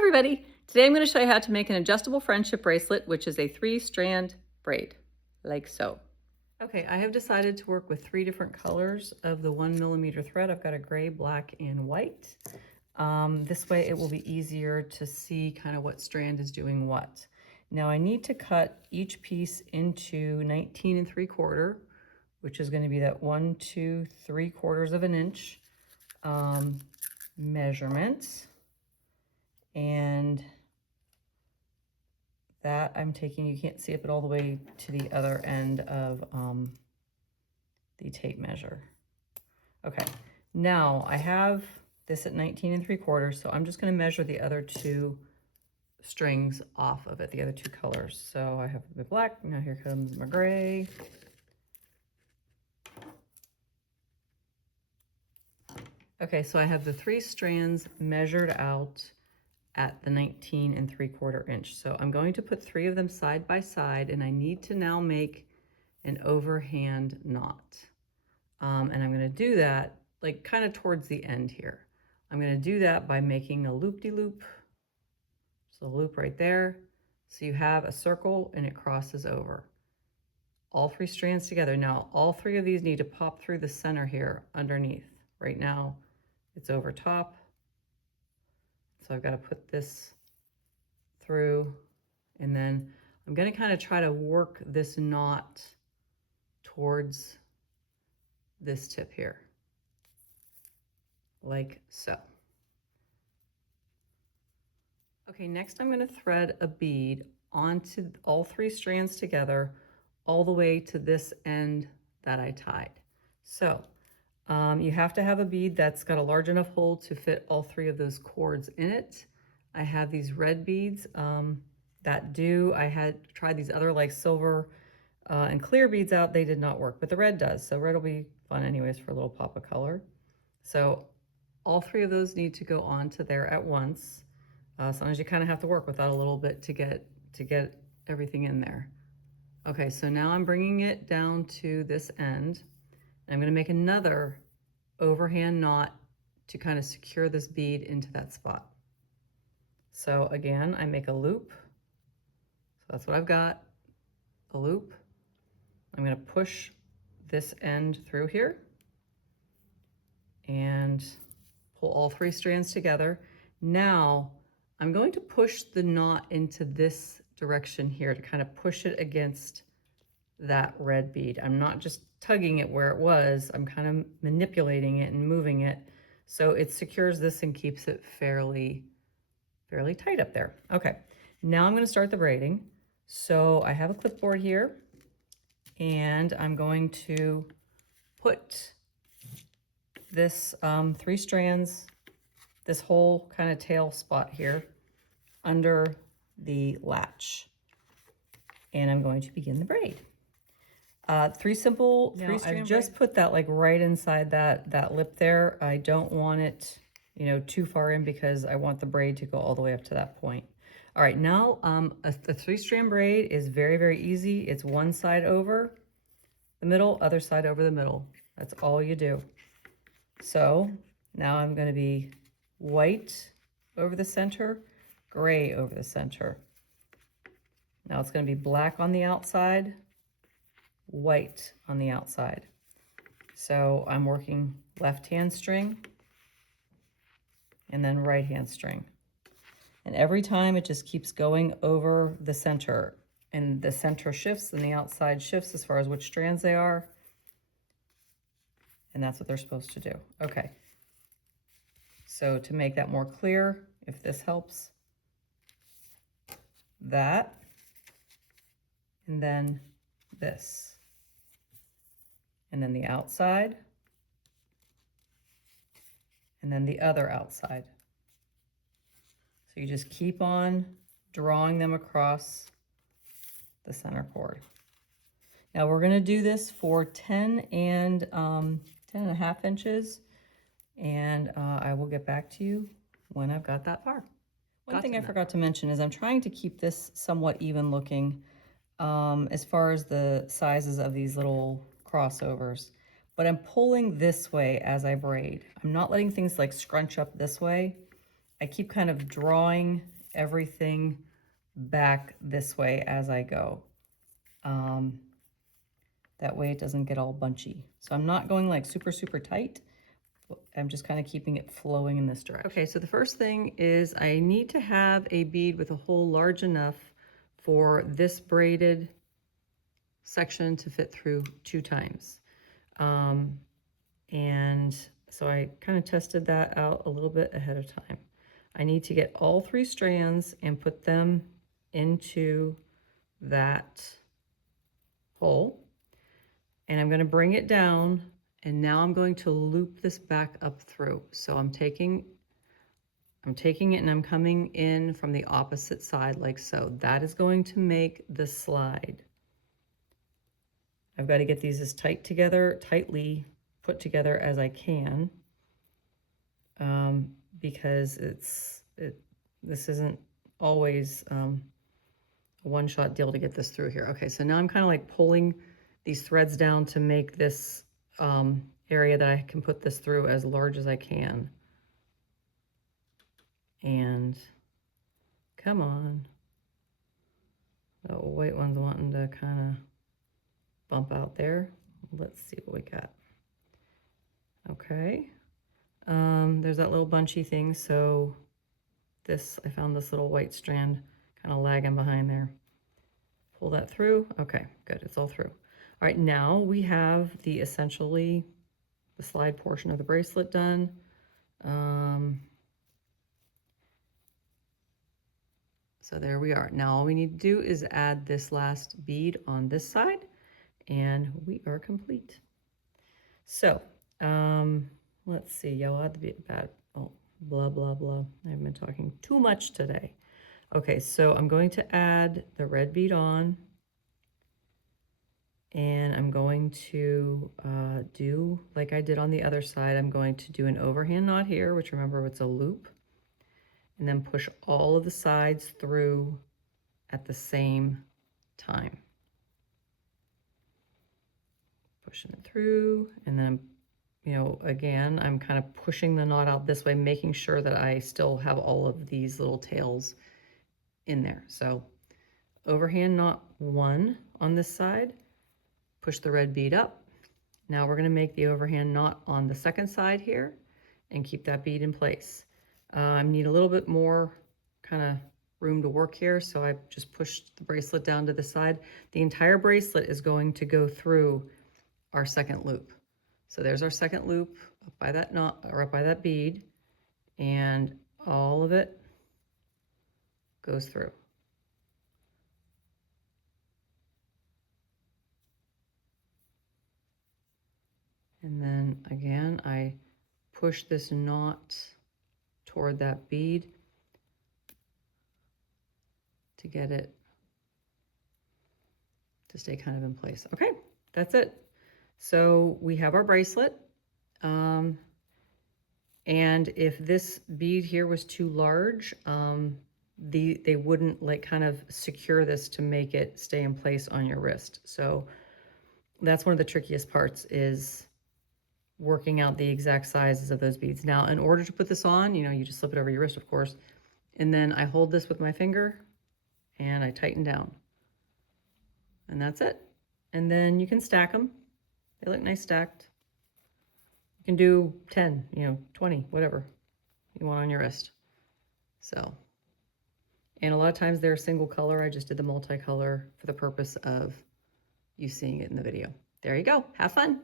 everybody! Today I'm going to show you how to make an adjustable friendship bracelet, which is a 3-strand braid, like so. Okay, I have decided to work with 3 different colors of the 1mm thread. I've got a gray, black, and white. This way it will be easier to see kind of what strand is doing what. Now I need to cut each piece into 19 3/4, which is going to be that 1, 2, 3/4 of an inch measurement. And that I'm taking, you can't see it, but all the way to the other end of the tape measure. Okay, now I have this at 19 3/4, so I'm just going to measure the other 2 strings off of it, the other 2 colors. So I have the black, now here comes my gray. Okay, so I have the 3 strands measured out at the 19 3/4 inch. So I'm going to put 3 of them side by side, and I need to now make an overhand knot. And I'm going to do that like kind of towards the end here. I'm going to do that by making a loop-de-loop. So a loop right there. So you have a circle and it crosses over. All 3 strands together. Now all 3 of these need to pop through the center here underneath. Right now it's over top. So I've got to put this through, and then I'm going to kind of try to work this knot towards this tip here, like so. Okay, next I'm going to thread a bead onto all 3 strands together all the way to this end that I tied. So you have to have a bead that's got a large enough hole to fit all 3 of those cords in it. I have these red beads that do. I had tried these other like silver and clear beads out. They did not work, but the red does. So red will be fun anyways for a little pop of color. So all 3 of those need to go onto there at once. Sometimes you kind of have to work without a little bit to get everything in there. Okay, so now I'm bringing it down to this end. I'm going to make another overhand knot to kind of secure this bead into that spot. So again, I make a loop. So that's what I've got, a loop. I'm going to push this end through here and pull all 3 strands together. Now I'm going to push the knot into this direction here to kind of push it against that red bead. I'm not just tugging it where it was, I'm kind of manipulating it and moving it so it secures this and keeps it fairly tight up there. Okay, now I'm going to start the braiding. So I have a clipboard here, and I'm going to put this 3 strands, this whole kind of tail spot here under the latch, and I'm going to begin the braid. 3 simple 3-strand. I've just put that like right inside that lip there. I don't want it, you know, too far in because I want the braid to go all the way up to that point. All right, now a 3-strand braid is very easy. It's one side over the middle, other side over the middle. That's all you do. So now I'm going to be white over the center, gray over the center. Now it's going to be black on the outside, white on the outside. So I'm working left hand string and then right hand string. And every time it just keeps going over the center, and the center shifts and the outside shifts as far as which strands they are. And that's what they're supposed to do. Okay. So to make that more clear, if this helps, that, and then this. And then the outside, and then the other outside. So you just keep on drawing them across the center cord. Now we're going to do this for 10 and 10.5 inches, and I will get back to you when I've got that far. One thing I forgot to mention is I'm trying to keep this somewhat even looking as far as the sizes of these little crossovers, but I'm pulling this way as I braid. I'm not letting things like scrunch up this way. I keep kind of drawing everything back this way as I go. That way it doesn't get all bunchy. So I'm not going like super, super tight. I'm just kind of keeping it flowing in this direction. Okay, so the first thing is I need to have a bead with a hole large enough for this braided section to fit through 2 times. And so I kind of tested that out a little bit ahead of time. I need to get all 3 strands and put them into that hole. And I'm going to bring it down, and now I'm going to loop this back up through. So I'm taking it and I'm coming in from the opposite side like so. That is going to make the slide. I've got to get these as tightly put together as I can, because this isn't always a one-shot deal to get this through here. Okay, so now I'm kind of like pulling these threads down to make this area that I can put this through as large as I can. And come on. The white one's wanting to kind of bump out there. Let's see what we got. Okay. There's that little bunchy thing. So I found this little white strand kind of lagging behind there. Pull that through. Okay, good. It's all through. All right, now we have essentially the slide portion of the bracelet done. So there we are. Now all we need to do is add this last bead on this side, and we are complete. So let's see. I'll add the bead back. Oh, blah, blah, blah. I've been talking too much today. Okay, so I'm going to add the red bead on, and I'm going to do like I did on the other side. I'm going to do an overhand knot here, which remember it's a loop, and then push all of the sides through at the same time. Pushing it through, and then, you know, again, I'm kind of pushing the knot out this way, making sure that I still have all of these little tails in there. So overhand knot 1 on this side, push the red bead up. Now we're going to make the overhand knot on the second side here and keep that bead in place. I need a little bit more kind of room to work here, so I just pushed the bracelet down to the side. The entire bracelet is going to go through our second loop. So there's our second loop up by that knot, or up by that bead, and all of it goes through. And then again, I push this knot toward that bead to get it to stay kind of in place. Okay, that's it. So we have our bracelet. And if this bead here was too large, they wouldn't like kind of secure this to make it stay in place on your wrist. So that's one of the trickiest parts, is working out the exact sizes of those beads. Now, in order to put this on, you know, you just slip it over your wrist, of course, and then I hold this with my finger and I tighten down. And that's it. And then you can stack them. They look nice stacked. You can do 10, you know, 20, whatever you want on your wrist. So, and a lot of times they're single color. I just did the multicolor for the purpose of you seeing it in the video. There you go. Have fun.